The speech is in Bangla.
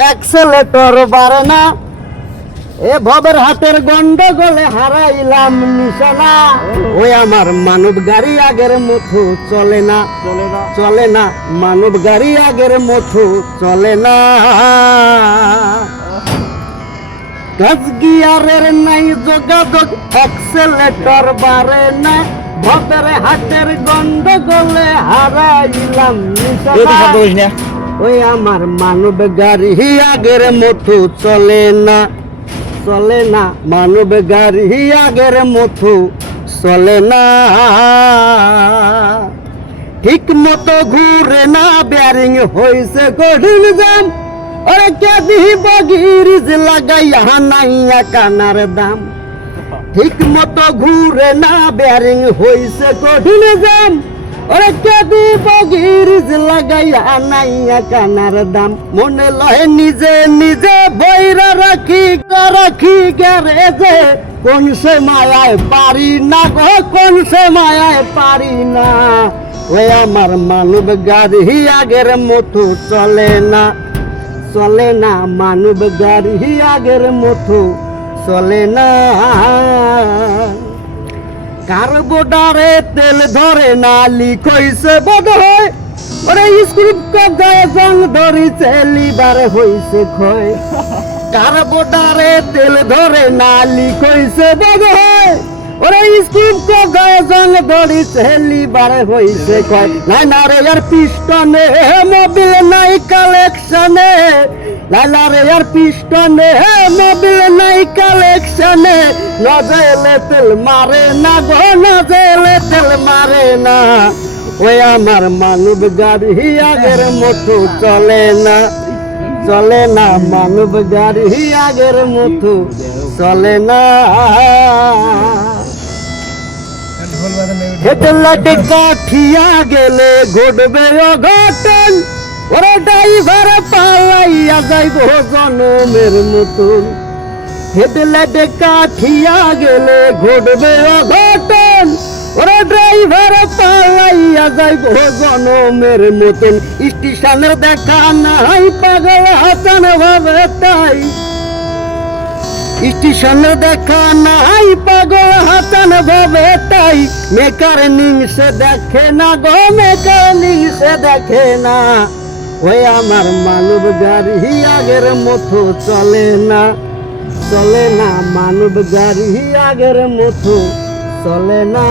অ্যাক্সেলেটর বাড়ে না, এ ভবের হাতের গন্ডগোলে হারাইলাম নিশানা। ওই আমার মানব গাড়ি আগের মতো চলে না, চলে না মানব গাড়ি আগের মতো চলে না। গাছ গিয়ারের নাই যোগাযোগ, অ্যাক্সেলেটর বাড়ে না, ভবের হাতের গন্ডগোলে হারাইলাম নিশানা। ওই আমার মানব গাড়ি আগের মতো চলে না, চলে না মানব গাড়ি আগের মতো চলে না। ঠিক মতো ঘুরে না, ব্যারিং হয়েছে কঠিন জাম, ওরে কে দিব গিরিজ লাগাইয়া নাইয়া কানার দাম। ঠিক মতো ঘুরে না, ব্যারিং হয়েছে কঠিন জাম, ওরে কে দিব গিরিজ লাগাইয়া নাইয়া কানার দাম। মনে লয় নিজে নিজে বইরা রাখি রাখি গ্যারেজে, কোন সে মায়ায় পারি না গো, কোন সে মায়ায় পারি না। ওই আমার মানব গাড়ি আগের মতো চলে না, চলে না মানব গাড়ি আগের মতো চলে না। কার্বোডারে তেল ধরে না, লিক হইছে বোধ হয়, ওরে স্ক্রিপ্ট গায়ে জং ধরিছে, লিভার হইছে ক্ষয়। কার্বোডারে তেল ধরে না, লিক হইছে বোধ হয়, ওরে স্ক্রিপ্ট গায়ে জং ধরিছে, লিভার হইছে ক্ষয়। নাই না রে আর পিস্টনে মোবিল নাই কালেকশনে, লালা রে আর পিস্টনে মোবিল নাই কালেকশনে, নজেলে তেল মারে না গো, নজেলে তেল মারে না। ওই আমার মানব গাড়ি আগের মতো চলে না, চলে না মানব গাড়ি আগের মতো চলে না। হেডলাইটে কাঠিয়া গেলে ঘটবে অঘটন, ওরে ড্রাইভার পালাইয়া যাইব জনমের মতন। হেডলাইটে কাঠিয়া গেলে ঘটবে অঘটন, ওরে ড্রাইভার পালাইয়া যাইব জনমের মতন। স্টেশনের দেখা নাই পাগল হাসান ভাবে তাই, স্টেশনে দেখা নাই পাগল হাসান ভাবে তাই। মেকানিক সে দেখে না গো, মেকানিক সে দেখে না। ওই আমার মানব গাড়ি আগের মতো চলে না, চলে না মানব গাড়ি আগের মতো চলে না।